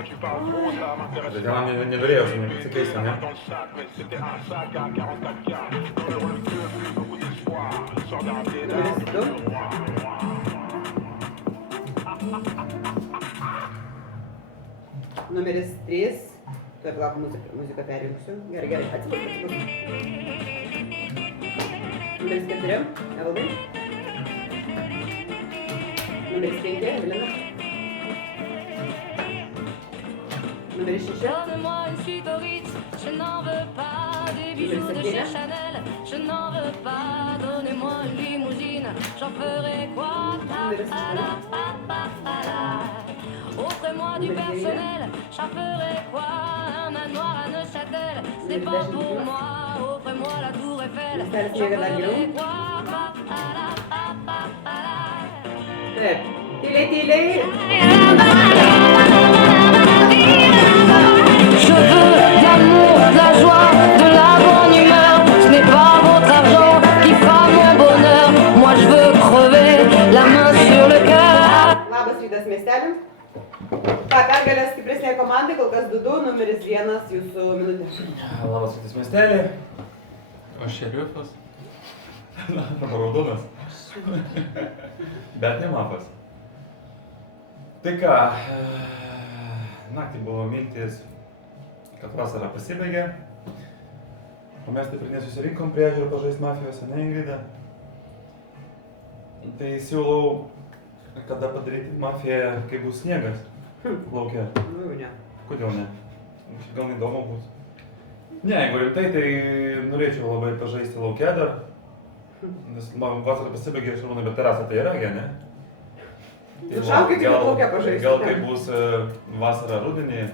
Bet gal nenorėjau, žinai, pasikeisti, ne? Numeris 3. Tuoj palauk, muziką perjungsiu. Gerai, atsiprašau. Numeris 4. Evaldai. Numeris 5. Evelina. Numeris 6. Donne-moi une suite au Ritz, je n'en veux pas des bijoux de chez Chanel, je n'en veux pas. Donnez-moi une limousine, j'en ferai quoi? Offrez-moi du personnel, j'en ferai quoi? Un manoir à Neuchâtel, ce n'est pas pour moi. Offrez-moi la tour Eiffel, j'en ferai quoi? Tile. Je veux de l'amour, de la joie, de la bonne humeur. Ce n'est pas votre argent qui fera mon bonheur. Moi je veux crever la main sur le cœur. Labas rytas miesteliam. Pergalė stipresnė komandai, kol kas 2-2, numeris 1 jūsų minutė. Labas rytas miestelį. O šerifas. Raudonas. Bet ne mapas. Tai ką, naktį buvo mintis, kad vasara pasibaigė, o mes taip ir nesusirinkom prie ežero pažaist mafijos, ne Ingrida? Tai siūlau, kada padaryti mafiją, kai bus sniegas lauke. Nu, ne. Kodėl ne? Gal neįdomu bus. Ne, jeigu rimtai, tai norėčiau labai pažaisti lauke dar. Nes vasara pasibaigė, aš manau, bet terasa tai yra, ne? Sušaukite, kad lauke pažaisti. Gal kai bus vasara rudenį,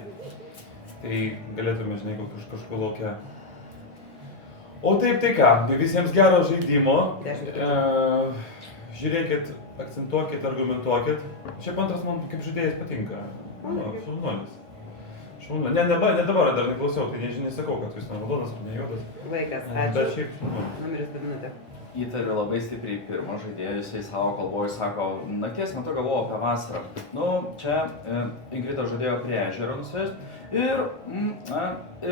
tai galėtume, žinai, kažkur lauke. O taip, tai ką, visiems gero žaidimo. Žiūrėkit, akcentuokit, argumentuokit. Šiaip antras man kaip žaidėjas patinka. Šaunuolis. Ne dabar dar neklausiau, tai nesakau, kad jis raudonas ar ne juodas. Vaikas, Bet ačiū. šiaip šaunuolis. Numeris 2 minutė. Įtariu labai stipriai pirmo žaidėjo, jisai savo kalboje sako, nakties metu galvojau apie vasarą. Nu, čia Ingrida žadėjo prie ežero nusivest ir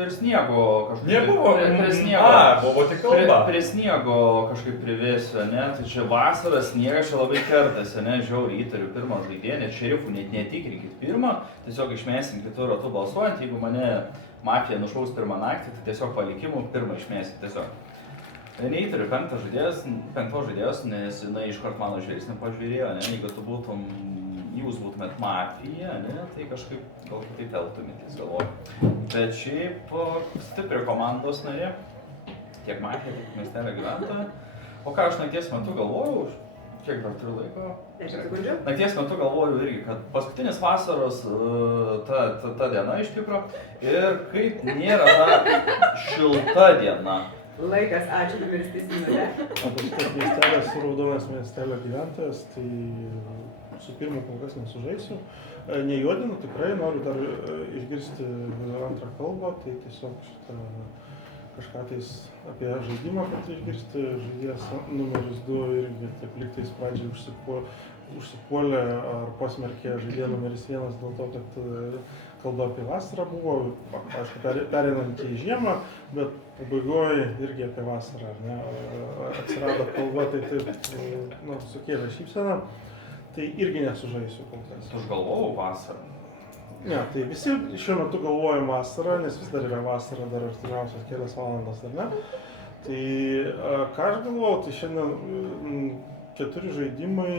sniego kažkaip... Nebuvo? Prie sniego. Buvo tik kalba. Prie sniego kažkaip privėsiu, ne? Tai čia vasara, sniegas čia labai kertasi, ne? Žiauriai įtariu pirmą žaidėją, net šerifų net netikrinkit pirmą, tiesiog išmėsim kitų ratų balsuojant, jeigu mane mafija nušaus pirmą naktį, tai tiesiog palikimų pirmą išmėsim tiesiog. Neįtariu penktos žaidėjos, nes jinai iškart mano žvilgsnį pažiūrėjo, ne, jeigu jūs būtumėt mafija, ne, tai kažkaip gal kitaip elgtumėtės, galvoju. Bet šiaip stipri komandos narė, tiek mafija, tiek miestelio gyventoja. O ką aš nakties metu galvojau, kiek dar turiu laiko? 10 sekundžių. Nakties metu galvoju irgi, kad paskutinis vasaros ta diena iš tikro ir kaip nėra ta šilta diena. Laikas, ačiū, numeris 3 minutė. O paskui miestelis raudonas miestelio gyventojas, tai su pirmu kol kas nesužaisiu. Nejuodinu, tikrai noriu dar išgirsti antrą kalbą, tai tiesiog šitą kažką tais apie žaidimą, kad išgirsti. Žaidėjas numeris 2 irgi taip lygtais pradžiai užsipuolė ar pasmerkė žaidėją numeris 1 dėl to, kad kalba apie vasarą buvo, aišku, pereinant į žiemą, bet pabaigoje irgi apie vasarą, ar ne, atsirado kalba, tai taip, sukėlė šypseną, tai irgi nesužaisiu kol kas. Aš galvojau vasarą. Ne, tai visi šiuo metu galvojam vasarą, nes vis dar yra vasara, dar artimiausios kelias valandas, ar ne? Tai ką aš galvojau, tai šiandien 4 žaidimai,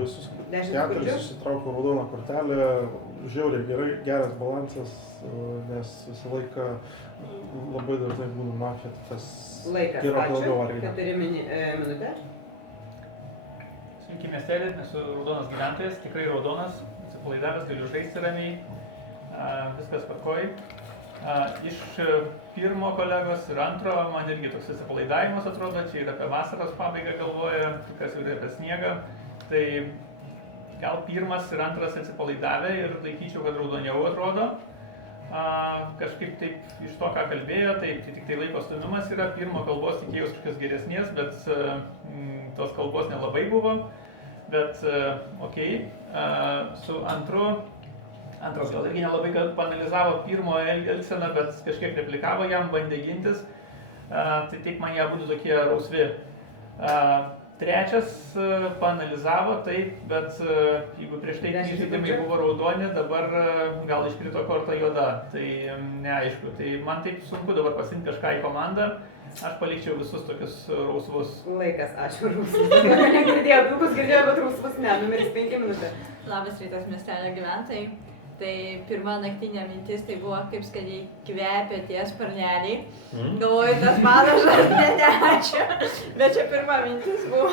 visus 4 susitraukiau raudoną kortelę, žiauriai geras balansas, nes visą laiką labai dažnai būna mafija, tas Laikas, ačiū. 4 minutės. Sveiki miestelį, esu raudonas gyventojas, tikrai raudonas, atsipalaidavęs, galiu žaisti ramiai, viskas tvarkoj. Iš pirmo kolegos ir antro man irgi toks atsipalaidavimas atrodo, čia ir apie vasaros pabaigą galvoja, kas ir apie sniegą. Tai gal pirmas ir antras atsipalaidavę ir laikyčiau, kad raudoniau atrodo. Kažkaip taip iš to, ką kalbėjo, tai tik tai laiko stūmimas yra, pirmo kalbos tikėjus kažkas geresnės, bet tos kalbos nelabai buvo. Bet okei, su antru Antras gal irgi nelabai panalizavo pirmo elgseną, bet kažkiek replikavo jam, bandė gintis. Tai taip man jie būtų tokie rausvi. Trečias panalizavo taip, bet jeigu prieš tai žaidimai buvo raudoni, dabar gal iškrito korta juoda. Tai neaišku. Tai man taip sunku dabar pasirinkti kažką į komandą. Aš palikčiau visus tokius rausvus. Laikas, ačiū rausvus. Negirdėjau, pilkus girdėjau, bet rausvus ne, numeris 5 minutės. Labas rytas miestelio gyventojai. Tai pirma naktinė mintis tai buvo, kaip skaniai kvepia tie sparneliai. Galvoju, tas padažas, ne, ačiū. Bet čia pirma mintis buvo.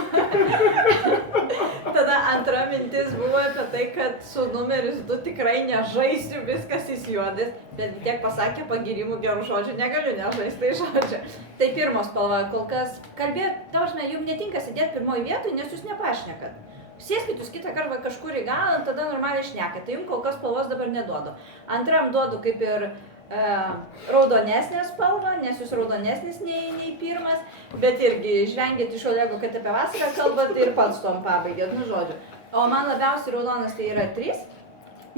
Tada antra mintis buvo apie tai, kad su numeris 2 tikrai nežaisiu, viskas įsijuodės. Bet tiek pasakė pagirimų gerų žodžių, negaliu nežaisti tai žodžiu. Tai pirmos spalva, kol kas kalbėt, tavarsime, jums netinka sėdėti pirmoje vietoje, nes jūs nepašnekat. Sėskit jūs kitą kartą kažkur į galą, tada normaliai šnekat. Tai jums kol kas spalvos dabar neduodu. Antram duodu kaip ir raudonesnę spalvą, nes jūs raudonesnis nei pirmas. Bet irgi žvengėt iš Olego, kad apie vasarą kalbat ir pats tom pabaigėt, nu žodžiu. O man labiausiai raudonas tai yra 3.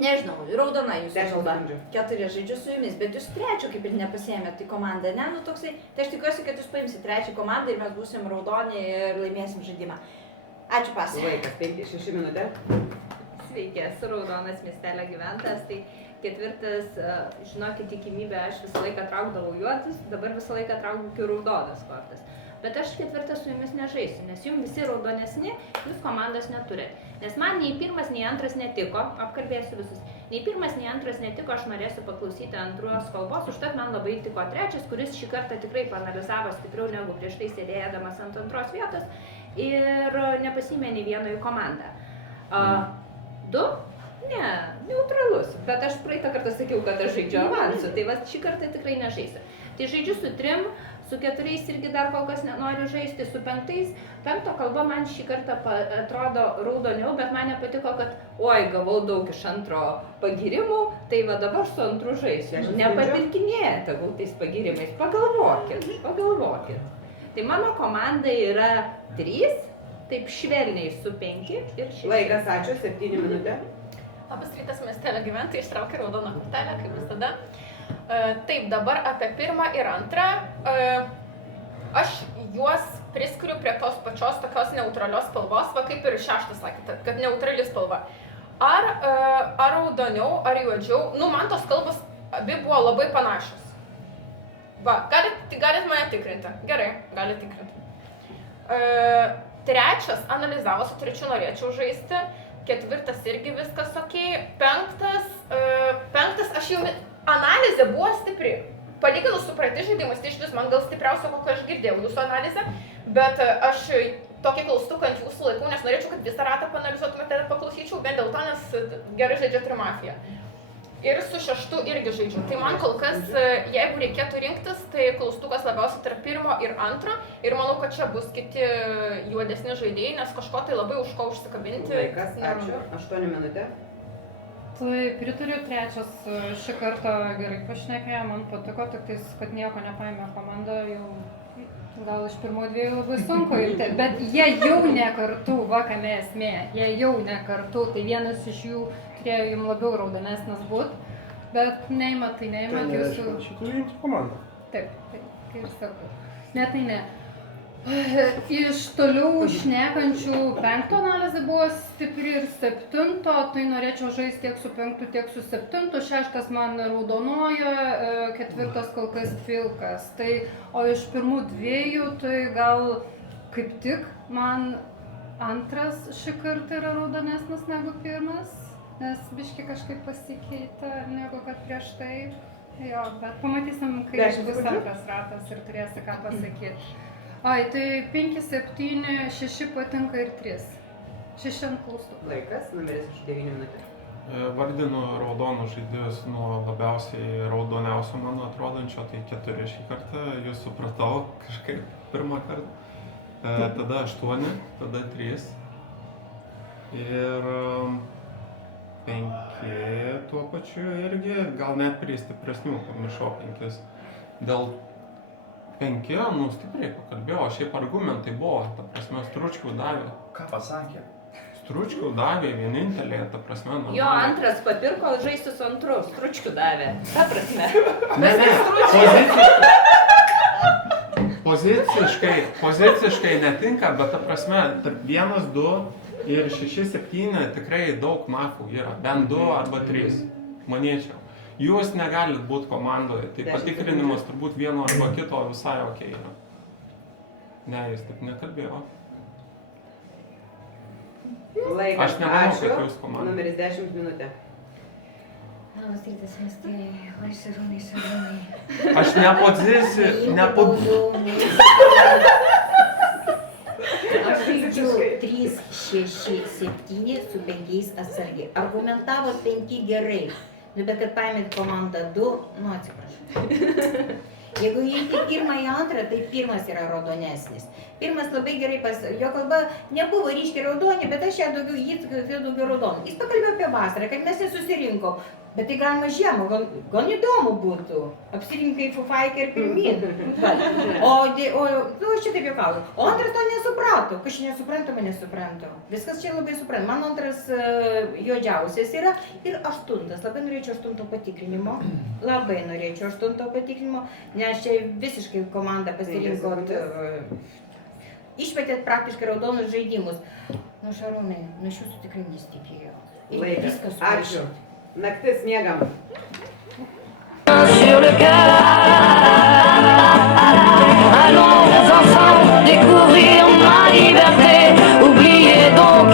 Nežinau, raudona jūsų kalba. 4 žaidžiu su jumis, bet jūs trečio kaip ir nepasiėmėt į komandą, ne? Nu toksai, tai aš tikiuosi, kad jūs paimsit trečią komandą ir mes būsim raudoni ir laimėsim žaidimą. Ačiū pasai. Laikas 5-6 minutės. Sveiki, esu raudonas miestelio gyventojas, tai ketvirtas, žinokit, tikimybė, aš visą laiką traukdavau juodus, dabar visą laiką traukiu raudonas kortas. Bet aš ketvirtas su jumis nežaisiu, nes jums visi raudonesni, jūs komandos neturit. Nes man nei pirmas, nei antras netiko, apkalbėsiu visus, nei pirmas, nei antras netiko, aš norėsiu paklausyti antros kalbos, užtat man labai tiko trečias, kuris šį kartą tikrai panalizavo stipriau negu prieš tai sėdėdamas ant antros vietos ir nepasimė nei vieno į komandą. 2? Ne, neutralus, bet aš praeitą kartą sakiau, kad aš žaidžiu avansu, tai va šį kartą tikrai nežaisiu. Tai žaidžiu su 3, su 4 irgi dar kol kas nenoriu žaisti, su 5. 5 kalba man šį kartą atrodo raudoniau, bet man nepatiko, kad oi, gavau daug iš antro pagirimų, tai va dabar su antru žaisiu. Nepapirkinėjate gautais pagirimais, pagalvokit. Tai mano komanda yra 3, taip švelniai su 5 ir 6. Laikas, ačiū, 7 minutės. Labas rytas miestelio gyventojai, ištraukė raudoną kortelę, kaip visada. Taip, dabar apie 1 ir 2. Aš juos priskiriu prie tos pačios tokios neutralios spalvos, va kaip ir 6 sakėte, kad neutrali spalva. Ar raudoniau, ar juodžiau, nu man tos kalbos abi buvo labai panašios. Va, galit mane tikrinti. Gerai, galit tikrinti. 3 analizavo, su 3 norėčiau žaisti. 4 irgi viskas ok. 5 aš jau... Analizė buvo stipri. Palyginus su praeitais žaidimais, tai iš vis man gal stipriausia, kokio aš girdėjau jūsų analizę. Bet aš tokį klaustuką ant jūsų laikau, nes norėčiau, kad visą ratą paanalizuotumėte ir paklausyčiau, bent dėl to, nes gerai žaidžia Trimafiją. Ir su 6 irgi žaidžiu. Tai man kol kas, jeigu reikėtų rinktis, tai klaustukas labiausiai tarp 1 ir 2. Ir manau, kad čia bus kiti juodesni žaidėjai, nes kažko tai labai už ko užsikabinti. Laikas, ačiū. 8 minutės. Tai pritariu, 3 šį kartą gerai pašnekėjo, man patiko, tik tais, kad nieko nepaėmė komanda, jau gal iš pirmų 2 labai sunku imti, bet jie jau ne kartu, va kame esmė, jie jau ne kartu, tai vienas iš jų turėjo jums labiau raudonesnis būt, bet neima, tai neima. Tai nereiškia, kad šitų jums komanda. Taip, kaip ir sakau. Ne, tai ne. Iš toliau šnekančių 5 analizė buvo stipri ir 7, tai norėčiau žaisti tiek su 5, tiek su 7, 6 man raudonoja, 4 kol kas pilkas. Tai, o iš pirmų 2, tai gal kaip tik man 2 šį kartą yra raudonesnis negu 1, nes biški kažkaip pasikeitė negu kad prieš tai. Jo, bet pamatysim, kai bus 2 ratas ir turėsi ką pasakyti. Ai, tai 5, 7, 6 patinka ir 3. 6 ant klaustukų. Laikas, numeris 9 minutės. Vardinu raudonus žaidėjus nuo labiausiai raudoniausio mano atrodančio, tai 4 šį kartą, jūs supratau kažkaip pirmą kartą. Tada 8, tada 3 ir 5 tuo pačiu irgi, gal net prie stipresnių, pamiršau 5. Dėl 5, stipriai pakalbėjau, šiaip argumentai buvo, ta prasme, Stručkių davė. Ką pasakė? Stručkių davė vienintelė, ta prasme, Jo antras papirko žaisti su antru, stručkių davė. Ta prasme. Ne, poziciškai netinka, bet ta prasme, tarp 1, 2 ir 6, 7 tikrai daug mafų yra, bent 2 arba 3, manyčiau. Jūs negalit būti komandoje, tai patikrinimas turbūt vieno arba kito visai okei yra. Ne, jis taip nekalbėjo. Laikas, Aš nemanau, ačiū. kad jūs komanda. Numeris 10 minutė. Labas rytas, miesteliai. Oi, Šarūnai, Šarūnai. Aš ne pozicija, Aš žaidžiu 3, 6, 7 su 5 atsargiai. Argumentavo 5 gerai. Nu, bet kad paėmėt komandą 2, nu atsiprašau. Jeigu įeiti pirmą į antrą, tai pirmas yra raudonesnis. Pirmas labai gerai jo kalba nebuvo ryškiai raudonė, bet aš ją daugiau raudonė. Jis pakalbėjo apie vasarą, kad mes nesusirinkom. Bet tai galima žiemą, gal įdomu būtų. Apsirinkai fufaikę ir pirmyn. Nu, aš čia taip juokauju. O antras to nesuprato. Kai aš nesuprantu. Viskas čia labai suprantu. Mano antras juodžiausias yra ir 8. Labai norėčiau 8 patikrinimo. Nes čia visiškai komanda pasirinkot. Išmetėt praktiškai raudonus žaidimus. Nu, Šarūnai, nu iš jūsų tikrai nesitikėjau. Laikas, ačiū. Naktis miegam. Sur le cœur, allons ensemble découvrir ma liberté. Oubliez donc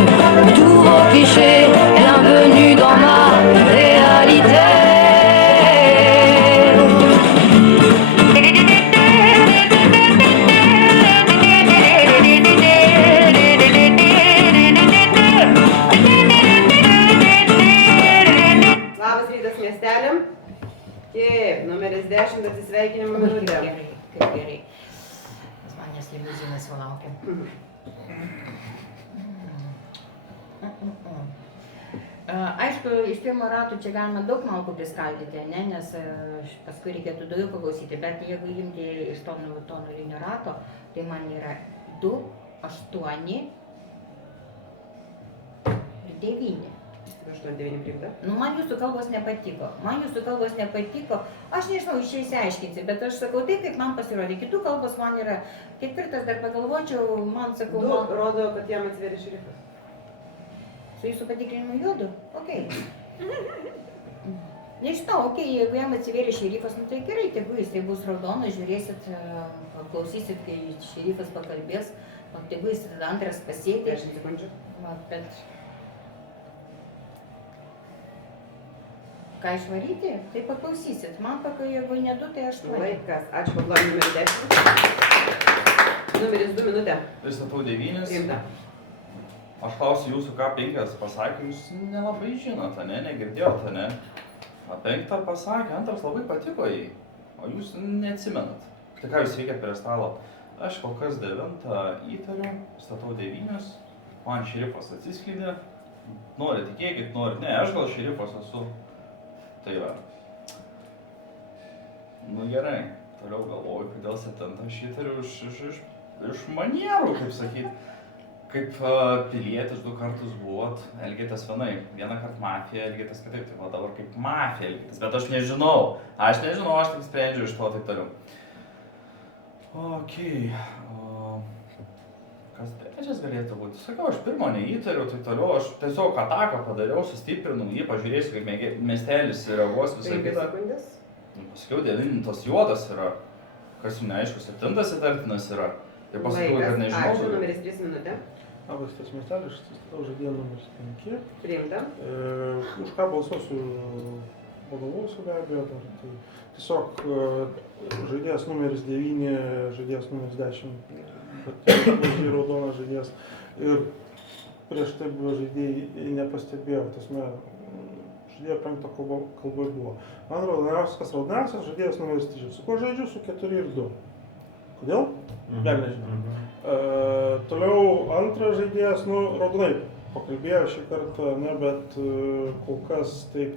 tous vos clichés, bienvenue dans ma réalité. Taip, numeris 10 atsisveikinimo minutė. Kaip gerai. Pas manęs limuzinas jau laukia. Aišku, iš pirmo rato čia galima daug malkų priskaldyti, ne? Nes paskui reikėtų daugiau paklausyti, bet jeigu imti iš to nulinio rato, tai man yra 2, 8 ir 9. 8-9 priimta. Nu, man jūsų kalbos nepatiko. Aš nežinau, išsiaiškinti, bet aš sakau taip, kaip man pasirodė. Kitų kalbos man yra 4, dar pagalvočiau, man sakau... 2 rodo, kad jam atsivėrė šriftas. Su jūsų patikrinimu juodu? Okei. Nežinau, okei, jeigu jam atsivėrė šerifas, nu tai gerai, tegu jis tai bus raudonas, žiūrėsit, klausysit, kai šerifas pakalbės, o tegu jis antras pasėdė. 10 sekundžių. Bet... Ką išvaryti? Tai paklausysit. Man pakai, jeigu ne 2, tai 8. Laikas. Ačiū, paplojau numeris 10. Numeris 2 minutė. Pristatau 9. Priimta. Aš klausiu jūsų, ką 5 pasakė, jūs nelabai žinote, ne? Negirdėjote, ne? 5 pasakė, antras labai patiko jai, o jūs neatsimenat. Tai ką jūs veikiat prie stalo? Aš kol kas 9 įtariu, statau 9, man šerifas atsiskleidė. Norit tikėkit, norit, ne, aš gal šerifas esu. Tai va. Nu gerai, toliau galvoju, kodėl 7 aš įtariu iš manierų, kaip sakyt. Kaip pilietis 2 kartus buvot, elgėtės vienai. Vieną kartą mafija, elgėtės kitaip, tai va dabar kaip mafija elgėtės. Bet aš nežinau, aš tik sprendžiu iš to taip toliau. Okei. Kas trečias galėtų būti? Sakiau, aš pirmo neįtariu, tai toliau aš tiesiog ataką padariau, sustiprinau jį, pažiūrėsiu, kaip miestelis reaguos visą kitą. Pasakiau, 9 juodas yra, kas jums neaišku, 7 įtartinas yra. Ir pasakiau, kad nežinau. Ačiū, numeris 3 minutė. Labas, tas miestelis, aš statau žaidėją numeris 5. Priimta. Už ką balsuosiu, pagalvosiu be abejo. Tai tiesiog žaidėjas numeris 9, žaidėjas numeris 10. Žaidėjai raudonas žaidėjas ir prieš tai buvo žaidėjai nepastebėjau, tasme žaidėjo 5 kalboj buvo. Man raudoniausias žaidėjas numeris 3. Su kuo žaidžiu? Su 4 ir 2. Kodėl? Dar nežinau. Toliau antras žaidėjas, nu, raudonai pakalbėjo šį kartą, ne, bet kol kas taip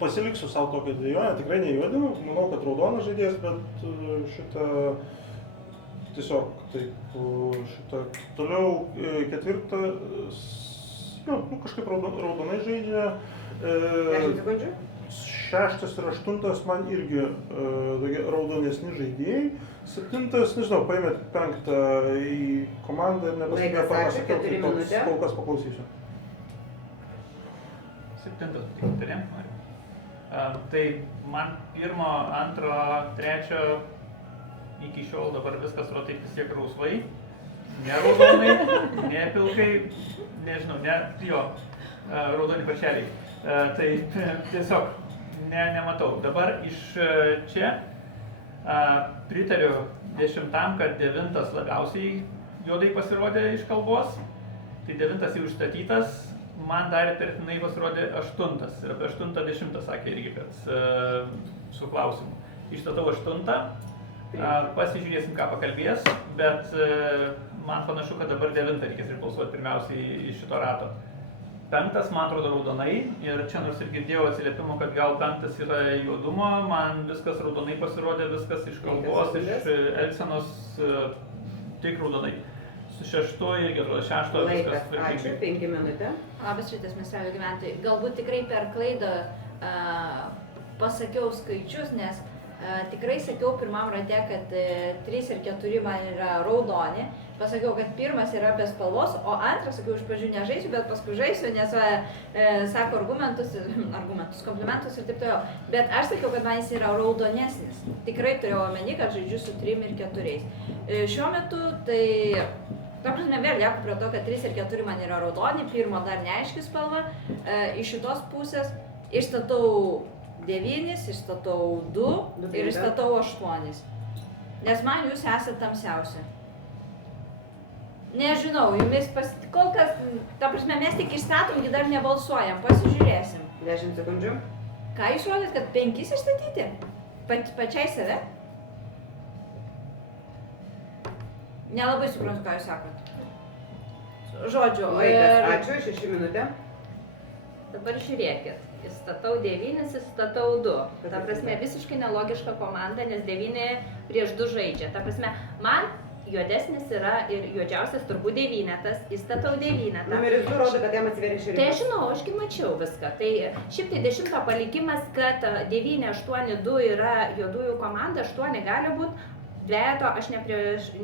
pasiliksiu savo tokią dvejonę, tikrai nejuodinu, manau, kad raudonas žaidėjas, bet šitą tiesiog taip, šitą. Toliau 4 kažkaip raudonai žaidžia. 10 sekundžių. 6 ir 8 man irgi tokie raudonesni žaidėjai. 7, nežinau, paėmėt 5 į komandą ir Laikas, ačiū, 4 minutės. kol kas paklausysiu. 7 tikrai. Tai man 1, 2, 3 iki šiol dabar viskas yra taip vis tiek rausvai. Ne raudonai, ne pilkai, nežinau, raudoni paršeliai. Tai tiesiog nematau. Dabar iš čia pritariu 10, kad 9 labiausiai juodai pasirodė iš kalbos. Tai 9 jau išstatytas, man dar įtartinai pasirodė 8. Ir apie 8-10 sakė irgi, kad su klausimu. Išstatau 8, pasižiūrėsim, ką pakalbės, bet man panašu, kad dabar 9 reikės ir balsuoti pirmiausiai iš šito rato. 5 man atrodo raudonai ir čia nors ir girdėjau atsiliepimų, kad gal 5 yra juodumo, man viskas raudonai pasirodė, viskas iš kalbos, iš elgsenos tik raudonai. Su 6 irgi atrodo 6 viskas tvarkingai. Ačiū, 5 minutės. Labas rytas, miestelio gyventojai. Galbūt tikrai per klaidą pasakiau skaičius, nes tikrai sakiau pirmam rate, kad 3 ir 4 man yra raudoni. Pasakiau, kad 1 yra be spalvos, o 2 sakiau, iš pradžių nežaisiu, bet paskui žaisiu, nes sako argumentus, komplimentus ir taip toliau. Bet aš sakiau, kad man jis yra raudonesnis. Tikrai turėjau omeny, kad žaidžiu su 3 ir 4. Šiuo metu tai, ta prasme, vėl lieku prie to, kad 3 ir 4 man yra raudoni, 1 dar neaiški spalva. Iš šitos pusės išstatau 9, išstatau 2 ir išstatau 8. Nes man jūs esate tamsiausi. Nežinau, jumis kol kas, ta prasme, mes tik išstatom, dar nebalsuojam, pasižiūrėsim. 10 sekundžių. Ką jūs rodėt, kad 5 išstatyti? Pačiai save? Nelabai suprantu, ką jūs sakot. Žodžiu, Laikas, ačiū, 6 minutės. Dabar žiūrėkit. Įstatau 9, įstatau 2. Ta prasme, visiškai nelogiška komanda, nes 9 prieš 2 žaidžia. Ta prasme, man juodesnis yra ir juodžiausias turbūt 9, įstatau 9. Numeris 2 rodo, kad jam atsiveria šerifas. Tai žinau, ašgi mačiau viską. Tai šiaip tai 10 palikimas, kad 9, 8, 2 yra juodųjų komanda, 8 gali būti. Dvejeto aš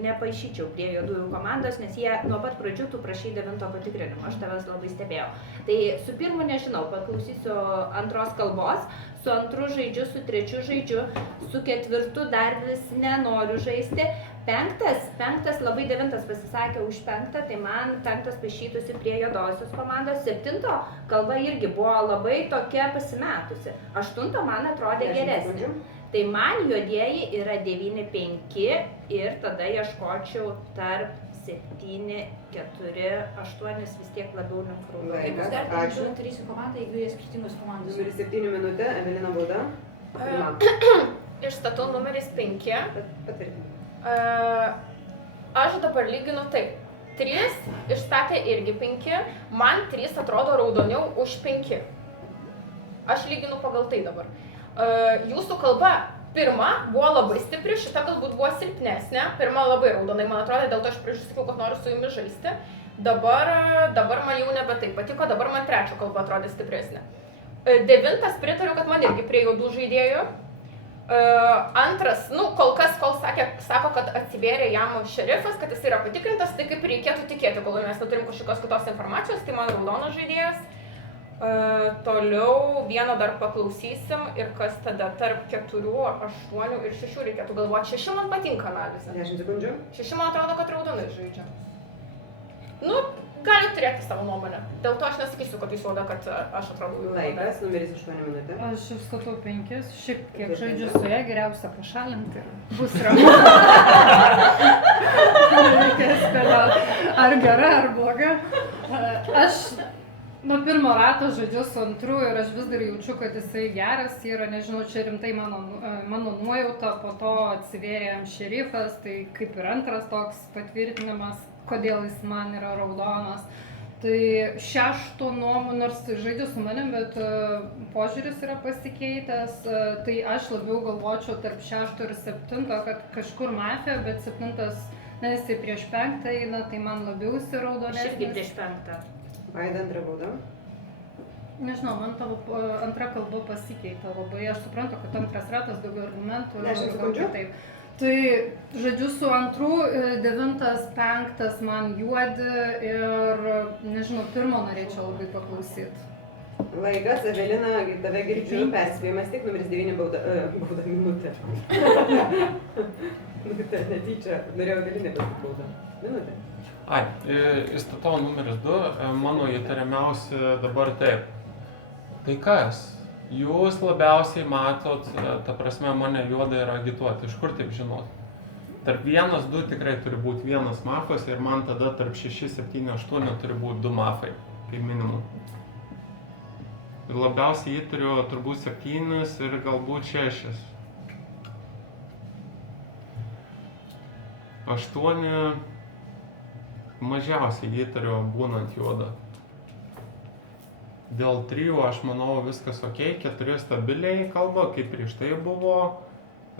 nepaišyčiau prie juodųjų komandos, nes jie nuo pat pradžių tu prašai 9 patikrinimo, aš tavęs labai stebėjau. Tai su 1 nežinau, paklausysiu 2 kalbos, su 2 žaidžiu, su 3 žaidžiu, su 4 dar vis nenoriu žaisti. 5 labai 9 pasisakė už 5, tai man 5 pašytusi prie juodosios komandos, 7 kalba irgi buvo labai tokia pasimetusi, 8 man atrodė geresnė. Tai man juodieji yra 9, 5 ir tada ieškočiau tarp 7, 4, 8 vis tiek labiau link raudonų. Laikas, Jūs galite ačiū. važiuoti 3 komandą, jeigu jie skirtingos komandos. Numeris 7 minutė, Evelina Bauda. Išstatau numeris 5. Patvirtinti. Aš dabar lyginu taip. 3 išstatė irgi 5, man 3 atrodo raudoniau už 5. Aš lyginu pagal tai dabar. Jūsų kalba 1 buvo labai stipri, šita galbūt buvo silpnesnė. 1 labai raudonai, man atrodo, dėl to aš prieš sakiau, kad noriu su jumis žaisti. Dabar man jau nebe taip patiko, dabar man 3 kalba atrodė stipresnė. 9 pritariu, kad man irgi prie juodų žaidėjų. 2, kol sako, kad atsivėrė jam šerifas, kad jis yra patikrintas, tai kaip reikėtų tikėti, kol mes neturim kažkokios kitos informacijos, tai man raudonas žaidėjas. Toliau 1 dar paklausysim ir kas tada tarp 4, 8 ir 6 reikėtų galvoti. 6 man patinka analizė. 10 sekundžių. 6 man atrodo, kad raudonai žaidžia. Gali turėti savo nuomonę. Dėl to aš nesakysiu, kad jūs rodo, kad aš atrodau jų. Laikas, numeris 8 minutė. Aš išstatau 5, šiaip kiek žaidžiu su ja, geriausia pašalinti ir bus ramu. Reikės spėlioti, ar gera, ar bloga. Aš nuo 1 rato žaidžiu su 2 ir aš vis dar jaučiu, kad jisai geras yra, nežinau, čia rimtai mano nuojauta, po to atsivėrė jam šerifas, tai kaip ir 2 toks patvirtinimas, kodėl jis man yra raudonas. Tai 6 nuomonė, nors žaidžia su manim, bet požiūris yra pasikeitęs, tai aš labiau galvočiau tarp 6 ir 7, kad kažkur mafija, bet 7, nes jisai prieš 5 eina, tai man labiau jisai raudonesnis. Aš irgi prieš 5. Vaida, antra bauda. Nežinau, man tavo antra kalba pasikeitė labai. Aš suprantu, kad antras ratas, daugiau argumentų. 10 sekundžių. Taip. Tai, žodžiu, su antru, 9, 5 man juodi ir, nežinau, pirmo norėčiau labai paklausyti. Laikas, Evelina, tave girdžiu, perspėjimas tik, numeris 9 bauda minutė. Minutė, netyčia, norėjau Evelinė pasakyti baudą. Minutė. Ai, įstatau numeris 2, mano įtariamiausi dabar taip. Tai kas? Jūs labiausiai matot, ta prasme, mane juoda ir agituoti. Iš kur taip žinot? Tarp 1, 2 tikrai turi būti vienas mafas ir man tada tarp 6, 7, 8 turi būti 2 mafai, kaip minimum. Ir labiausiai įtariu turbūt 7 ir galbūt 6. 8 mažiausiai įtariu būnant juoda. Dėl 3 aš manau viskas ok, 4 stabiliai kalba, kaip prieš tai buvo,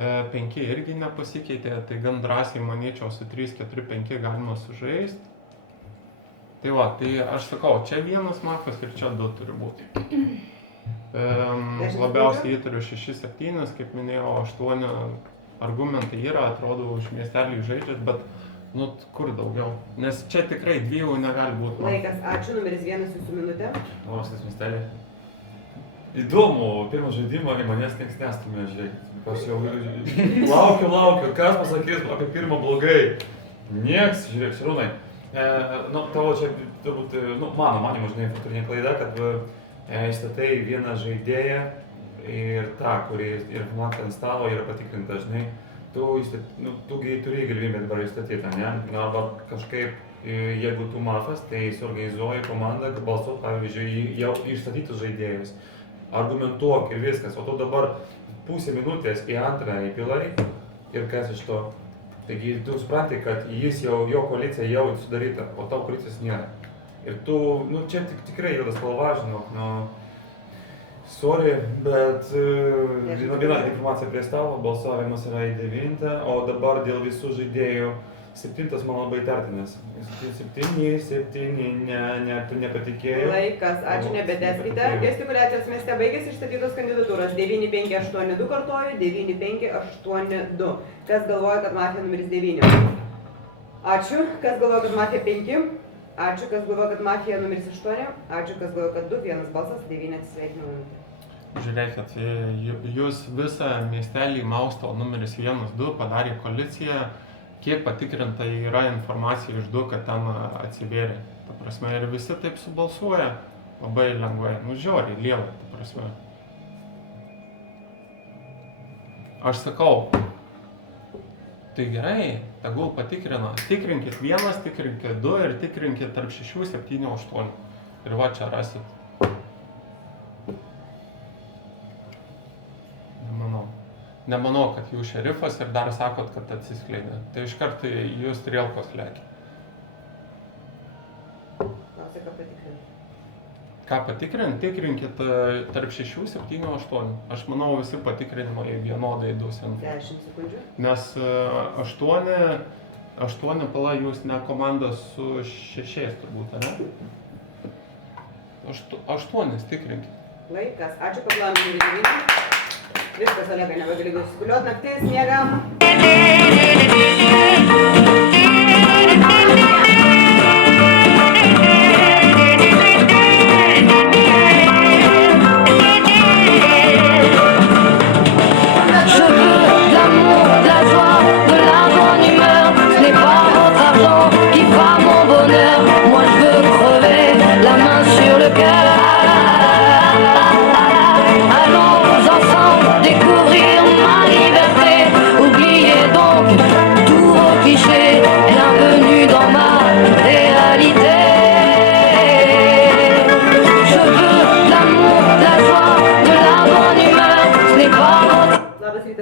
5 irgi nepasikeitė, tai gan drąsiai manyčiau su 3, 4, 5 galima sužaisti. Tai va, tai aš sakau, čia vienas mafas ir čia 2 turi būti. Labiausiai įtariu 6, 7, kaip minėjau, 8 argumentai yra, atrodo, už miestelį žaidžiat, bet nu, kur daugiau? Nes čia tikrai 2 negali būti. Laikas, ačiū, numeris 1 jūsų minutė. Labas, miestelė. Įdomu, pirmą žaidimą į manęs nieks nestumė, žiūrėkit. Aš jau laukiu, kas pasakys apie pirmą blogai. Nieks, žiūrėk, Šarūnai. Tavo čia turbūt, mano manymu, žinai, faktorinė klaida, kad įstatai vieną žaidėją ir tą, kuri yra informacija ant stalo, yra patikrinta, žinai. Tu turi galimybę dabar įstatyti, ne? Arba kažkaip, jeigu tu mafas, tai suorganizuoji komandą, kad balsuot, pavyzdžiui, jau išstatytus žaidėjus. Argumentuok ir viskas, o tu dabar pusę minutės į antrą įpilai ir kas iš to. Taigi tu supranti, kad jo koalicija jau sudaryta, o tavo koalicijos nėra. Ir tu, čia tikrai juodas spalva, žinok, sorry, bet viena informacija prie stalo, balsavimas yra į 9, o dabar dėl visų žaidėjų 7 man labai įtartinas. 7, tu nepatikėjai. Laikas, ačiū, nebetęskite. Gestikuliacijos mieste baigėsi išstatytos kandidatūros 9582 kartoju, 9582. Kas galvoja, kad mafija numeris 9? Ačiū. Kas galvoja, kad mafija 5? Ačiū, kas galvoja, kad mafija numeris 8? Ačiū, kas galvoja, kad 2, 1 balsas, 9 atsisveikinimo minutė. Žiūrėkit, jūs visą miestelį Mausto numeris 1, 2 padarė koaliciją, kiek patikrinta yra informacija iš 2, kad ten atsivėrė. Ta prasme, ir visi taip subalsuoja labai lengvai, žiauriai lievai, ta prasme. Aš sakau, tai gerai, tegul patikrina. Tikrinkit 1, tikrinkit 2 ir tikrinkit tarp 6, 7, 8. Ir va čia rasit. Nemanau, kad jūs šerifas ir dar sakot, kad atsiskleidė. Tai iš karto jūs trielkos lekia. Klausia, ką patikrinti. Ką patikrinti? Tikrinkit tarp 6, 7, 8. Aš manau, visi patikrinimai vienodai dusiant. 10 sekundžių. Nes 8 pala jūs ne komanda su 6 turbūt, ne? 8 tikrinkit. Laikas, ačiū, paplanom numeris 9. Viskas, Olega, nebegali gusikuliuot naktis, miegam.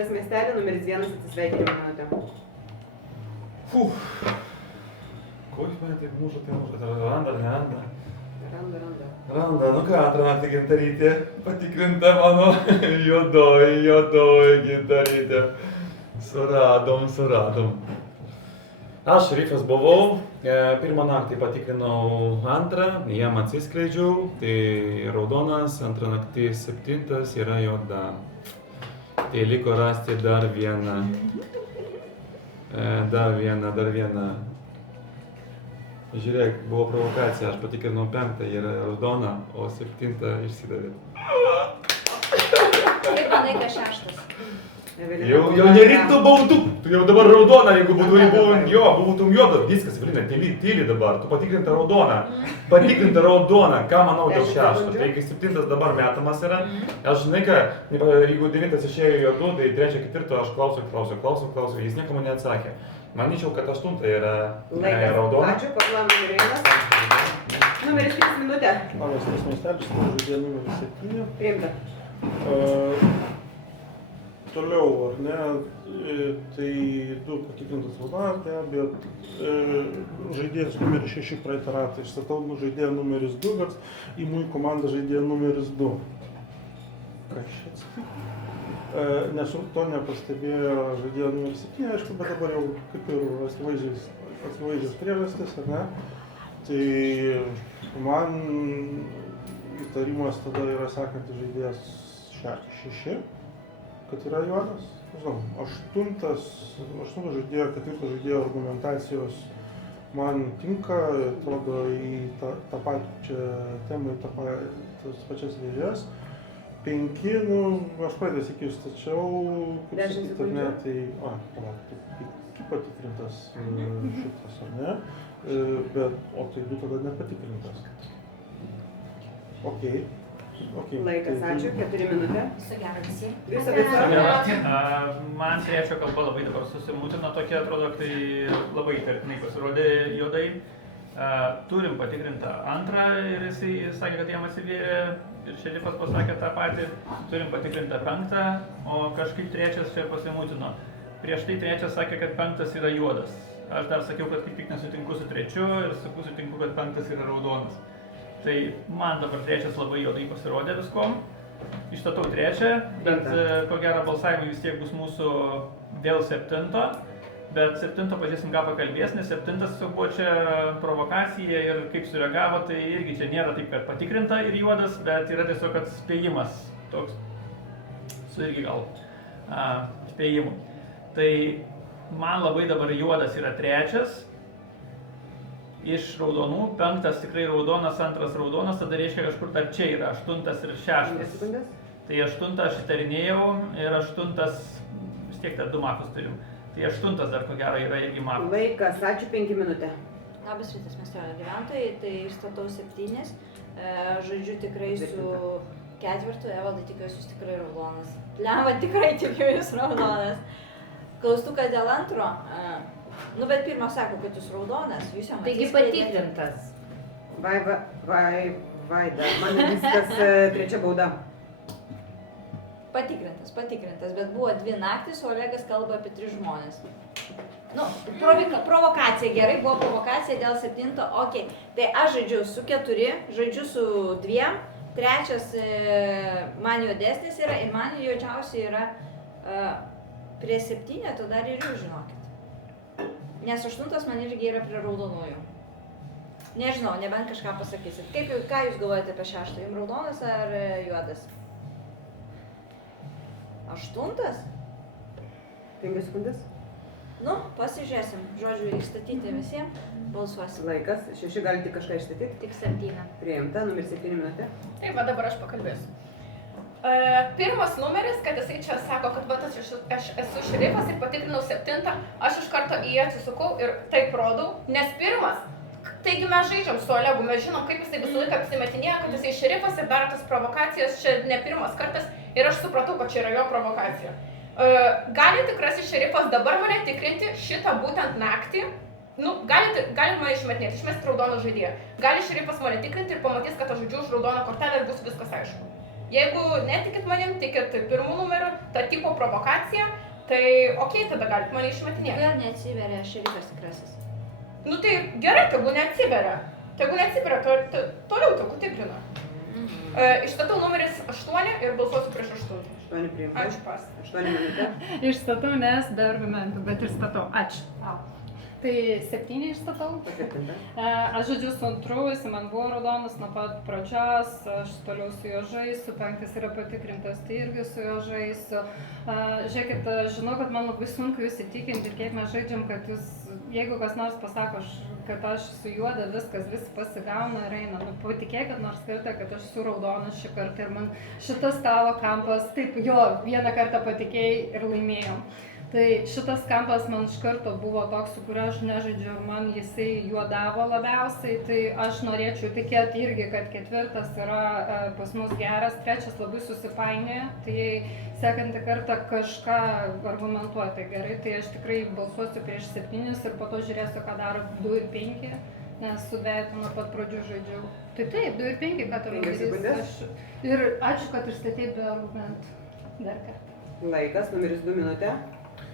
Miestelė, numeris 1 atsisveikinimo minutė. Ko jūs mane taip mušate? Randa, neranda? Randa. Nu ką, antrą naktį gintarytė patikrinta mano juodoji gintarytė. Suradom. Aš šerifas buvau, pirmą naktį patikrinau antrą, jam atsiskleidžiau, tai raudonas, antrą naktį 7 yra juoda. Tai liko rasti dar vieną. Dar vieną. Žiūrėk, buvo provokacija, aš patikrinau 5, yra raudona, o 7 išsidavė. Kaip manai, kas 6? Jau nereiktų baudų, tu jau dabar raudona, jeigu būtum juodas, viskas, Evelina, tyli dabar, tu patikrinta raudona, ką manau dėl 6, tai 7 dabar metamas yra, aš žinai ką, jeigu 9 išėjo juodu, tai 3, 4 aš klausiu, jis nieko man neatsakė. Manyčiau, kad 8 yra raudona. Ačiū, paklausau numerėjimas. Numeris 3 minutė. Naujas tas miestelis, žaidėja numeris 7. Priimta. Toliau, ar ne, tai 2 patikrintas raudonas, be abejo, žaidėjas numeris 6 praeitą ratą išstatau žaidėją numeris 2, bet įmų į komandą žaidėją numeris 2. Kas čia atsitiko? Nes to nepastebėjo žaidėjo numeris 7, aišku, bet dabar jau kaip ir atsivaizdžios priežastis, ar ne? Tai man įtarimas tada yra sekantis žaidėjas 6. Kad yra juodas, žinau, 8 žaidėjo, 4 žaidėjo argumentacijos man tinka, atrodo į tą pačią temą, į tas pačias vėžės. 5, aš praeitas iki stačiau, kaip sakyti, ar ne, tai, kaip patikrintas šitas, ar ne, bet, o tai 2 tada nepatikrintas. Okay. Laikas, ačiū, 4 minutė. Viso gero visi. Viso. Man trečio kalba labai dabar susimūtina tokia, atrodo, tai labai įtartinai pasirodė juodai. Turim patikrintą antrą ir jisai sakė, kad jam atsivėrė ir šerifas pasakė tą patį. Turim patikrintą 5, o kažkaip trečias čia pasimūtino. Prieš tai trečias sakė, kad 5 yra juodas. Aš dar sakiau, kad kaip tik nesutinku su 3 ir sutinku, kad 5 yra raudonas. Tai man dabar trečias labai juodai pasirodė viskom. Išstatau 3, bet ko gero balsavimai vis tiek bus mūsų dėl 7. Bet 7 pažiūrėsim, ką pakalbės, nes 7 tiesiog buvo čia provokacija ir kaip sureagavo, tai irgi čia nėra taip, kad patikrinta ir juodas, bet yra tiesiog spėjimas toks, su irgi gal spėjimu. Tai man labai dabar juodas yra 3. Iš raudonų, 5 tikrai raudonas, 2 raudonas, tada reiškia kažkur tarp čia yra 8 ir 6. Tai 8 aš įtarinėjau ir 8 vis tiek dar 2 mafus turim. Tai 8 dar ko gero yra irgi mafus. Laikas, ačiū, 5 minutė. Labas rytas, miestelio gyventojai, tai išstatau 7, žaidžiu tikrai su 4, Evaldai tikiuosi jūs tikrai raudonas. Lemva tikrai tikiuosi jūs raudonas. Klaustukas dėl 2. Nu, bet pirmą sako, kad jūs raudonas, jūs jam Taigi patikrintas. Vaida, man viskas 3 bauda. Patikrintas, bet buvo 2 naktis, o Olegas kalba apie 3 žmonės. Nu, provokacija, gerai, buvo provokacija dėl 7, okei. Tai aš žaidžiu su 4, žaidžiu su 2, 3 man juodesnis yra ir man juodžiausiai yra prie 7, to dar ir jūs žinokit. Nes 8 man irgi yra prie raudonųjų. Nežinau, nebent kažką pasakysit. Ką jūs galvojate apie 6? Jums raudonas ar juodas? 8? 5 sekundės. Nu, pasižiūrėsim. Žodžiu, išstatyti visiems. Balsuosim. Laikas, 6 galite kažką išstatyti. Tik 7. Priimta, numeris 7 minutė. Taip, va dabar aš pakalbėsiu. Pirmas numeris, kad jisai čia sako, kad va, aš esu šerifas ir patikrinau 7, aš iš karto į jį atsisukau ir taip rodau, nes pirmas, taigi mes žaidžiam su Olegu, mes žinom, kaip jisai visą laiką apsimetinėja, kad jisai šerifas ir daro tas provokacijas, čia ne pirmas kartas ir aš supratau, kad čia yra jo provokacija. Gali tikrasis šerifas dabar mane tikrinti šitą būtent naktį, nu, gali mane išmetinėti, išmesti raudoną žaidėją. Gali šerifas mane tikrinti ir pamatys, kad aš žaidžiu už raudoną kortelę ir bus viskas aišku. Jeigu netikit manim, tikit pirmų numerių, tą tipo provokaciją, tai okei, tada galit mane išmetinėti. Vėl neatsiveria šerifas tikrasis. Nu tai gerai, tegu neatsiveria, toliau tegu tikrina. Išstatau numeris 8 ir balsuosiu prieš 8. 8 priimta. Ačiū pas. 8 minutė. Išstatau, nes be argumentų, bet išstatau. Ačiū. Tai 7 išstatau. Aš žodžiu su antru, jis man buvo raudonas nuo pat pradžios, aš toliau su juo žaisiu, 5 yra patikrintas, tai irgi su juo žaisiu. Žiūrėkit, žinau, kad man labai sunku jūs įtikinti ir kaip mes žaidžiam, kad jūs, jeigu kas nors pasako, kad aš su juoda viskas, visi pasigauna ir eina. Nu, patikėkit nors kartą, kad aš su raudonas šį kartą ir man šitas stalo kampas, taip jo, vieną kartą patikėjai ir laimėjom. Tai šitas kampas man iš karto buvo toks, su kuriuo aš nežaidžiu, man jisai juodavo labiausiai, tai aš norėčiau tikėti irgi, kad 4 yra pas mus geras, 3 labai susipainioja, tai jei sekantį kartą kažką argumentuoti gerai, tai aš tikrai balsuosiu prieš 7 ir po to žiūrėsiu, ką daro 2 ir 5, nes su dvejetu nuo pat pradžių žaidžiau. Tai taip, 2 ir 5, ką toliau darys. Ir ačiū, kad išstatei be argumentų. Dar kartą. Laikas, numeris 2 minutė.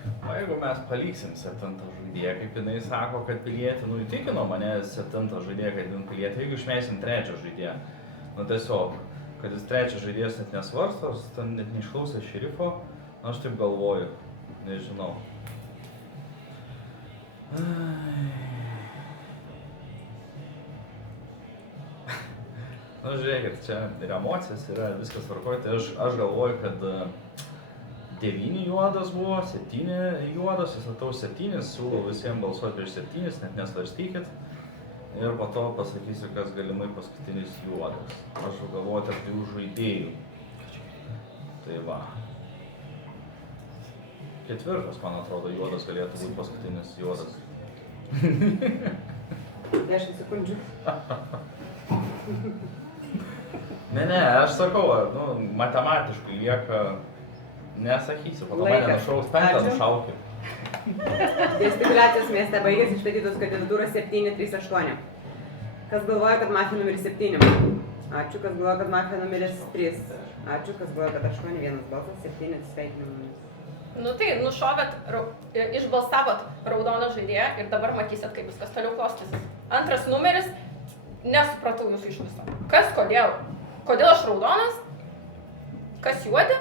O jeigu mes paliksim 7 žaidėją, kaip jinai sako, kad pilietį, nu įtikino mane 7 žaidėją, kad jin pilietį, jeigu išmeisim 3 žaidėją, nu tiesiog, kad jis 3 žaidėjas net nesvarsto, ten net neišklausė šerifo, nu aš taip galvoju, nežinau. Nu žiūrėkit, čia ir emocijos yra, viskas tvarkoja, tai aš galvoju, kad 9 juodas buvo, 7 juodas, aš atau 7, siūlau visiems balsuoti prieš 7, net nesvarstykit. Ir po to pasakysiu, kas galimai paskutinis juodas. Aš galvoju tarp 2 žaidėjų. Tai va. 4, man atrodo, juodas galėtų būti paskutinis juodas. 10 sekundžių. Ne, aš sakau, nu, matematiškai lieka, nesakysiu, po to mane nušaus 5 nušaukiu. Gestikuliacijos mieste baigėsi, išstatytos kandidatūros 738. Kas galvoja, kad mafija numeris 7? Ačiū, kas galvoja, kad mafija numeris 3? Ačiū, kas galvoja, kad 8, 1 balsas, 7 atsisveikinimų. Nu tai, nušovėt, išbalsavot raudoną žaidėją ir dabar matysit, kaip viskas toliau klostysis. 2 numeris, nesupratau jūsų iš viso. Kas, kodėl? Kodėl aš raudonas? Kas juodi?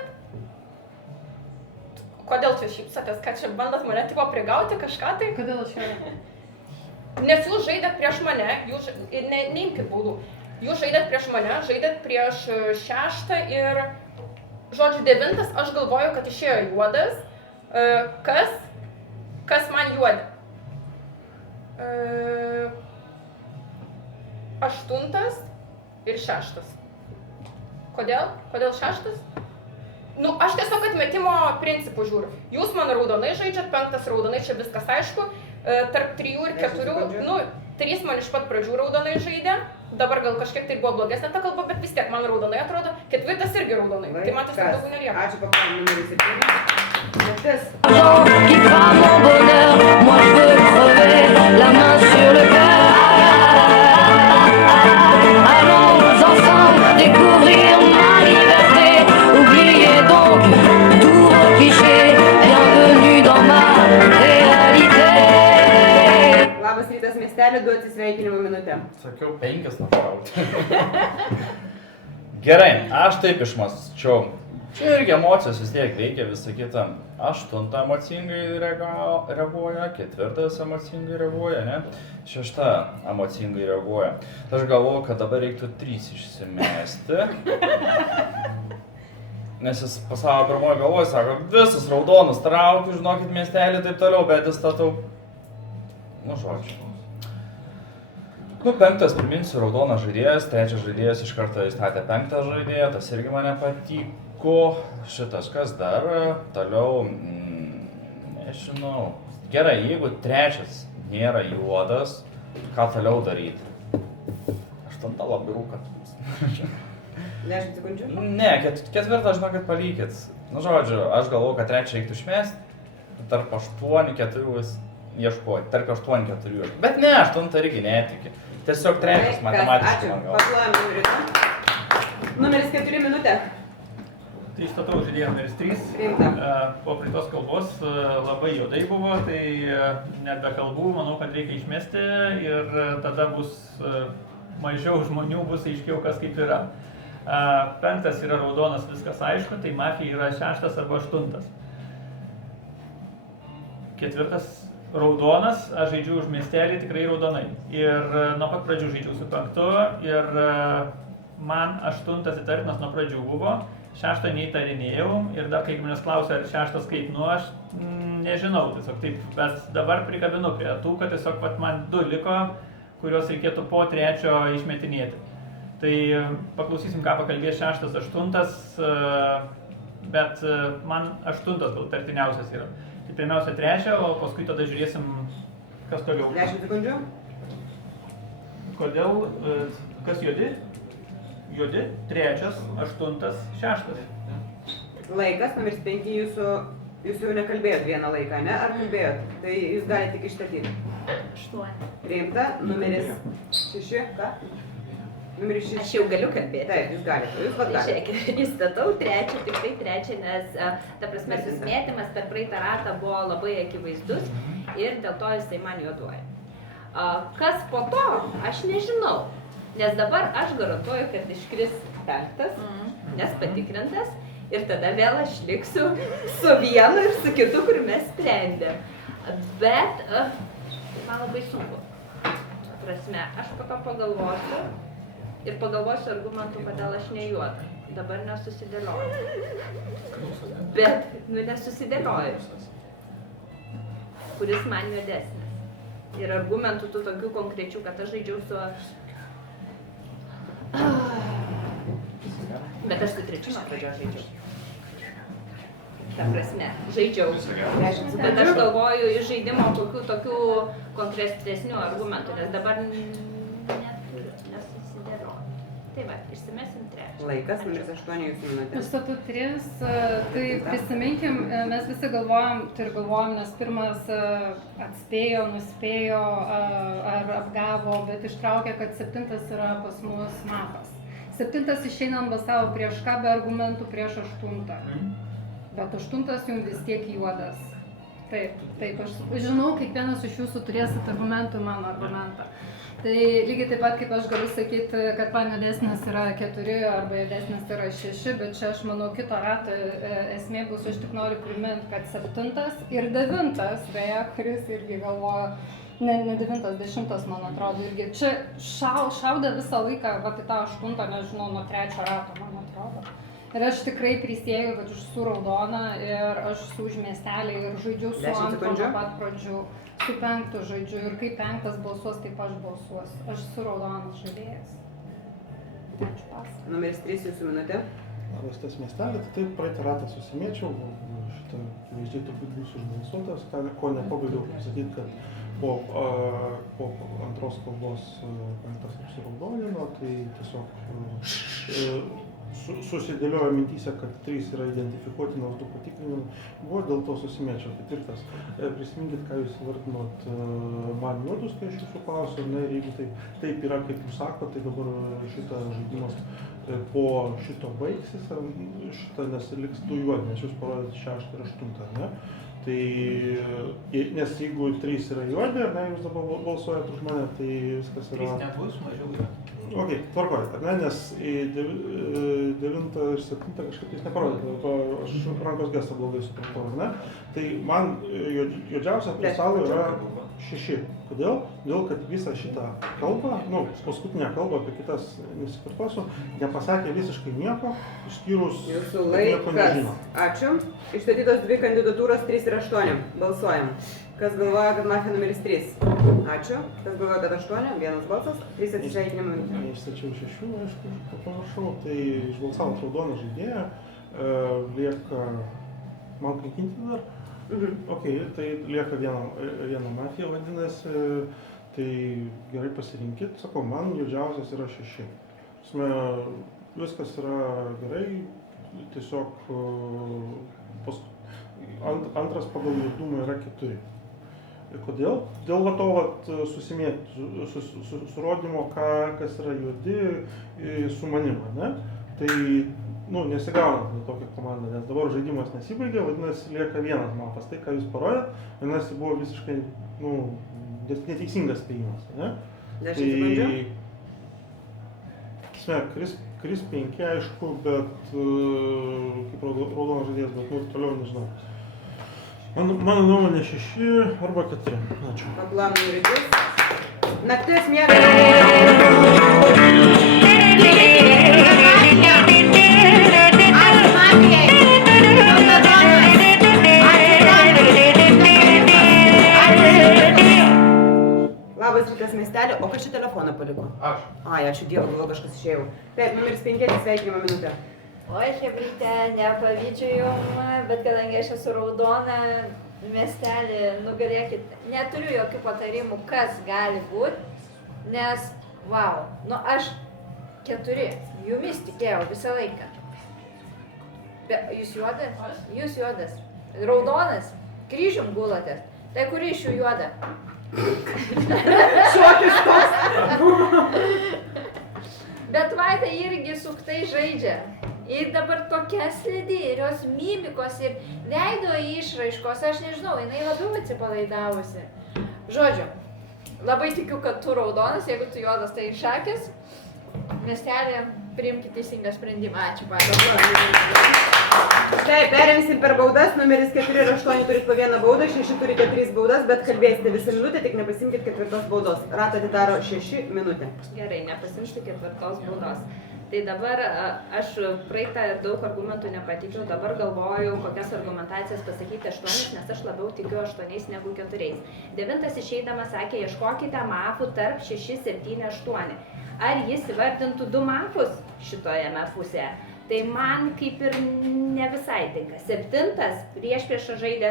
Kodėl čia šypsatės, kad čia bandat mane tipo prigauti kažką tai? Kodėl aš juoda? Nes jūs žaidėt prieš mane, jūs neimkit baudų. Jūs žaidėt prieš mane, žaidėt prieš 6 ir, žodžiu, 9 aš galvoju, kad išėjo juodas. Kas man juodi? 8 ir 6. Kodėl? Kodėl 6? Nu, aš tiesiog atmetimo principų žiūriu. Jūs man raudonai žaidžiat, 5 raudonai, čia viskas aišku. Tarp 3 ir 4, nu, 3 man iš pat pradžių raudonai žaidė. Dabar gal kažkiek tai buvo blogesnė ta kalba, bet vis tiek man raudonai atrodo. 4 irgi raudonai. Tai man tiesiog daugiau nelieka. Ačiū, pakalbėjau numeris 7. Naktis. Qui fera mon bonheur, moi je veux crever la main sur le cœur. Allons ensemble découvrir ma liberté. Oubliez donc tous vos clichés. Bienvenue dans ma réalité. Labas rytas miestelį, 2 atsisveikinimo minutę. Sakiau 5 nušauti. Gerai, aš taip išmąsčiau. Čia irgi emocijos vis tiek veikia, visą kitą. 8 emocingai reaguoja, 4 emocingai reaguoja, ne? 6 emocingai reaguoja. Tai aš galvoju, kad dabar reiktų 3 išsimesti. Nes jis pasavo pirmoji galvoje, sako, visas raudonas traukiu, žinokit miestelį taip toliau, bet jis statau, nu žodžiu. Nu, 5 priminsiu, raudonas žaidėjas, 3 žaidėjas iš karto įstatė 5 žaidėją, tas irgi mane patiko. Šitas kas dar, toliau, nežinau. Gerai, jeigu 3 nėra juodas, ką toliau daryti? 8 labai rūka. 10 sekundžių? Ne, 4 žinokit palikit. Nu žodžiu, aš galvoju, kad 3 reiktų išmesti, tarp 8-4 ieškoti, tarp 8-4 ieškoti. Bet ne, 8 irgi netiki. Tiesiog 3 matematiškai man galvoju. Paklojam numerį 2. Numeris 4 minutė. Tai išstatau žaidėją numeris 3. Po praeitos kalbos labai juodai buvo, tai net be kalbų manau, kad reikia išmesti ir tada bus mažiau žmonių, bus aiškiau, kas kaip yra. 5 yra raudonas, viskas aišku, tai mafija yra 6 arba 8. 4 raudonas, aš žaidžiu už miestelį tikrai raudonai. Ir nuo pat pradžių žaidžiau su 5 ir man 8 įtartinas nuo pradžių buvo, 6 neįtarinėjau ir dar kai manęs klausė, ar 6 kaip, nu aš nežinau tiesiog taip, bet dabar prikabinu prie tų, kad tiesiog pat man 2 liko, kuriuos reikėtų po 3 išmetinėti. Tai paklausysim, ką pakalbės 6, 8, bet man 8 gal tartiniausias yra. Tai pirmiausia 3, o paskui tada žiūrėsim, kas toliau. 10 sekundžių. Kodėl, kas juodi? Juodi, 3, 8, 6. Laikas, numeris 5, jūs jau nekalbėjot vieną laiką, ne? Ar kalbėjot? Tai jūs galite tik išstatyti. 8. Priimta, numeris 6, ką? Numeris 6. Aš jau galiu kalbėti. Taip, jūs galite, jūs pat galite. Žiūrėk, įstatau 3, tikrai 3, nes, ta prasme, susimėtymas per praeitą ratą buvo labai akivaizdus ir dėl to jisai man juoduoja. Kas po to, aš nežinau, nes dabar aš garantuoju, kad iškris 5, nes patikrintas ir tada vėl aš liksiu su vienu ir su kitu, kur mes sprendėm. Bet man labai sunku. Ta prasme, aš po to pagalvosiu. Ir pagalvosiu argumentų, kodėl aš ne juoda. Dabar nesusidėlioju. Bet, nesusidėlioju. Kuris man juodesnis. Ir argumentų tų tokių konkrečių, kad aš žaidžiau su... Bet aš su 3 nuo pradžios žaidžiau. Ta prasme, žaidžiau. Bet aš galvoju iš žaidimo kokių tokių konkretesnių argumentų, nes dabar tai va, išsimesim 3. Laikas, numeris 8, jūsų minutė. Aš statu 3, tai prisiminkim, mes visi galvojam, nes pirmas atspėjo, nuspėjo ar apgavo, bet ištraukė, kad 7 yra pas mus mapas. 7 išeinant balsavo prieš ką be argumentų prieš 8. Bet 8 jums vis tiek juodas. Taip, aš žinau, kiekvienas iš jūsų turėsit argumentų mano argumentą. Tai lygiai taip pat, kaip aš galiu sakyti, kad man juodesnis yra 4 arba juodesnis yra 6, bet čia aš manau kito rato esmė bus, aš tik noriu priminti, kad 7 ir 9, beje, kuris irgi galvoja, ne 9, 10 man atrodo, irgi čia šauda visą laiką, va tai tą 8, nežinau, nuo 3 rato, man atrodo. Ir aš tikrai prisieju, kad aš su raudona ir aš su už miestelį ir žaidžiu su 2 nuo pat pradžių. Su 5 žaidžiu ir kai 5 balsuos, taip aš balsuosiu. Aš su raudonas žaidėjas. Ačiū pas. Numeris 3, jūsų minutė. Labas tas miestelį, tai taip praeitą ratą susimėčiau, šitą vaizdžiai turbūt bus užbalsuotas, ko nepabaigiau pasakyti, kad po antros kalbos 5 apsiraudonino, tai tiesiog susidėliojo mintyse, kad 3 yra identifikuotinos 2 patikrinimai, buvo dėl to susimėčiau. 4. Prisiminkit, ką jūs vardinot man juodus, kai aš jūsų klausiu, ir jeigu taip yra, kaip jūs sako, tai dabar šitą žaidimas po šito baigsis, nes liks 2 juodi, nes jūs parodėte 6 ir 8, ne? Tai, nes jeigu 3 yra juodi, ar ne, jūs dabar balsuojat už mane, tai viskas yra... 3 nebus, mažiau yra. Ok, tvarkoj, ar ne, nes 9 ir 7 kažkaip jis neparodė, aš rankos gestą blogai supratau, ar ne? Tai man juodžiausia prie stalo yra 6. Kodėl? Todėl, kad visą šitą kalbą, paskutinę kalbą apie kitas nesikartosiu, nepasakė visiškai nieko, išskyrus jūsų laikas. Ačiū. Išstatytos 2 kandidatūros, 3 ir 8. Balsuojam. Kas galvoja, kad mafija numeris 3? Ačiū. Kas galvoja, kad 8? 1 balsas. 3 atsisveikinimo minutė. Išstačiau 6, aišku, pamiršau. Tai išbalsavo raudoną žaidėją. Lieka man kankinti dar. Ok, tai lieka viena mafija, vadinasi, tai gerai pasirinkit. Sakau, man juodžiausias yra 6. Viskas yra gerai, tiesiog antras pagal juodumą yra 4. Kodėl? Dėl va to surodymo, kas yra juodi su manim, ne? Tai nesigauna tokia komanda, nes dabar žaidimas nesibaigė, vadinasi, lieka vienas mapas. Tai, ką jūs parodėt, vadinasi, buvo visiškai, neteisingas spėjimas, ne? 10 sekundžių. Kris 5, aišku, bet kaip raudonas žaidėjas, bet toliau nežinau. Mano nuomonė 6 arba 4. Ačiū. Paplano numeris 3. Naktis miegas. Labas rytas miestelė, o kas čia telefoną paliko? Aš. Ai, ačiū Dievui, galvoju kažkas išėjau. Taip, numeris 5, sveikinimo minutė. Oi, hebrytė, nepavydžiu jum, bet kadangi aš esu raudona, miestelį, nugalėkit. Neturiu jokių patarimų, kas gali būti, nes, wow, nu aš 4, jumis tikėjau visą laiką. Jūs juodas? Jūs juodas. Raudonas, kryžium gulatės. Tai kuri iš jų juoda? Šokis toks. Bet Vaida irgi suktai žaidžia. Ir dabar tokia slidi, ir jos mimikos, ir veido išraiškos, aš nežinau, jinai labiau atsipalaidavusi. Žodžiu, labai tikiu, kad tu raudonas, jeigu tu juodas, tai šakės. Miestelė, priimkite teisingą sprendimą. Ačiū, Vaida. Taip, perimsim per baudas, numeris 4 ir 8 turit po vieną baudą, 6 turite 3 baudas, bet kalbėsite visą minutę, tik nepasimkit 4 baudos. Ratą atidaro 6 minutę. Gerai, nepasimsiu 4 baudos. Tai dabar aš praeitą daug argumentų nepatikiu, dabar galvoju, kokias argumentacijas pasakyti 8, nes aš labiau tikiu 8 negu 4. 9 išeidamas sakė, ieškokite mafų tarp 6, 7, 8. Ar jis įvardintų 2 mafus šitoje pusėje? Tai man kaip ir ne visai tinka. 7 priešpriešą žaidė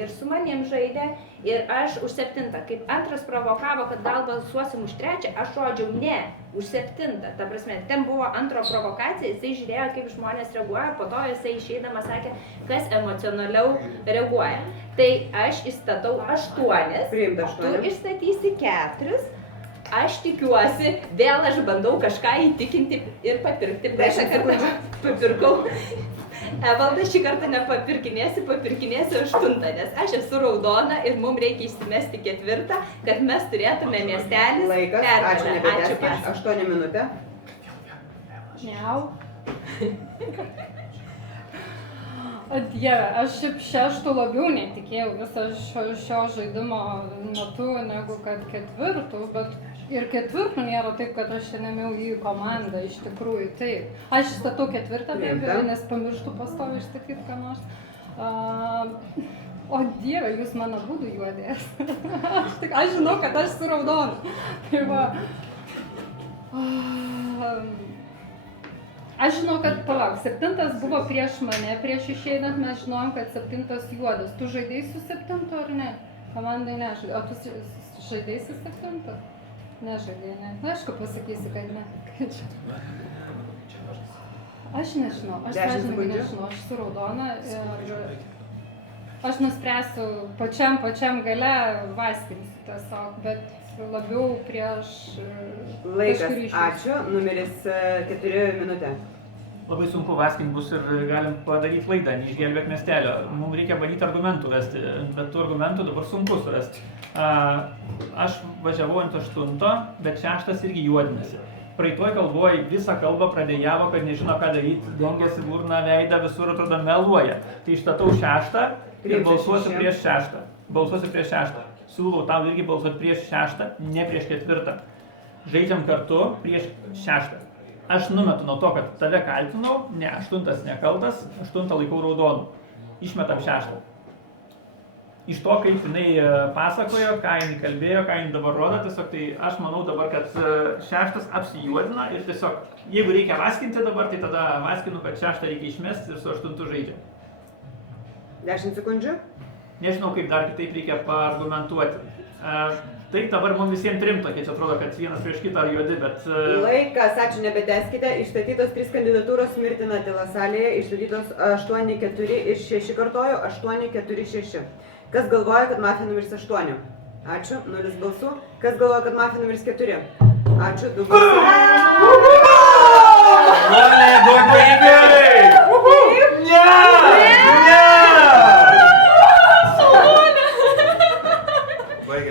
ir su manim žaidė ir aš už 7. Kaip antras provokavo, kad gal balsuosim už 3, aš rodžiau ne, už 7. Ta prasme, ten buvo antro provokacija, jisai žiūrėjo, kaip žmonės reaguoja, po to jisai išeidamas sakė, kas emocionaliau reaguoja. Tai aš įstatau 8, tu išstatysi 4. Aš tikiuosi, vėl aš bandau kažką įtikinti ir papirkti. Praeitą kartą papirkau. Evaldas šį kartą nepapirkinėsi, papirkinėsi 8, nes aš esu raudona ir mums reikia įsimesti 4, kad mes turėtume miestelį. Laikas, ačiū, nebetęskit, 8 minutę. Miau. O Dieve, aš šiaip 6 labiau netikėjau visą šio žaidimo metu negu kad 4, bet ir 4 nėra taip, kad aš ėmiau į komandą, iš tikrųjų, taip. Aš įstatau 4, nes pamirštu pastovi išstatyti ką nors. O Dieve, jūs man abudu juodės. Aš žinau, kad aš esu raudona. Tai va. Aš žinau, kad palauk, 7 buvo prieš mane, prieš išeinant mes žinojom, kad 7 juodas. Tu žaidėjai su 7 ar ne? Komandai nežaidėjai. O tu žaidėjai su 7? Nežaidėjai, ne. Na, aišku, pasakysi, kad ne. Aš nežinau, aš sąžininkai nežinau, aš esu raudona ir aš nuspręsiu pačiam gale vaskinsiu tiesiog, bet labiau prieš Laikas, ačiū. Numeris 4 minutė. Labai sunku vaskinti bus ir galim padaryti klaidą, neišgelbėt miestelio. Mums reikia bandyti argumentų rasti, bet tų argumentų dabar sunku surasti. Aš važiavau ant 8, bet 6 irgi juodinasi. Praeitoj kalboj visą kalbą pradėjavo, kad nežino ką daryti, dengiasi burną, veidą, visur atrodo meluoja. Tai išstatau 6 ir balsuosiu prieš 6. Balsuosiu prieš 6. Siūlau tau irgi balsuoti prieš 6, ne prieš 4. Žaidžiam kartu prieš 6. Aš numetu nuo to, kad tave kaltinau, ne, 8 nekaltas, 8 laikau raudonų. Išmetam 6. Iš to, kaip jinai pasakojo, ką jinai kalbėjo, ką jinai dabar rodo, tiesiog tai aš manau dabar, kad 6 apsijuodina ir tiesiog, jeigu reikia vaskinti dabar, tai tada vaskinu, kad 6 reikia išmesti ir su 8 žaidžiam. 10 sekundžių. Nežinau, kaip dar kitaip reikia paargumentuoti. Tai dabar mums visiems 3 tokie, čia atrodo, kad vienas prieš kitą ar juodi, bet... Laikas, ačiū, nebetęskite. Išstatytos 3 kandidatūros, mirtina tyla salėje. Išstatytos 8, 4 ir 6 kartoju, 8, 4, 6. Kas galvoja, kad mafija numeris 8? Ačiū, 0 balsų. Kas galvoja, kad mafija numeris 4? Ačiū, 2 balsų. Nuolė, duokaigai! Ne!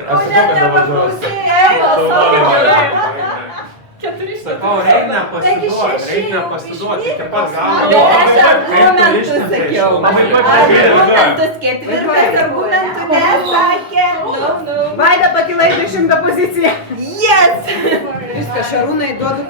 Aš sakau, kad nevažiuosiu. Sakau, reik nepasiduoti, reik nepasiduoti iki pat galo. Bet aš Kaip tu argumentus ištempi iš sakiau. to? Argumentus ketvirtas argumentų nesakė. Vaida pakila į 10 poziciją. Yes! Viskas, Šarūnai duodu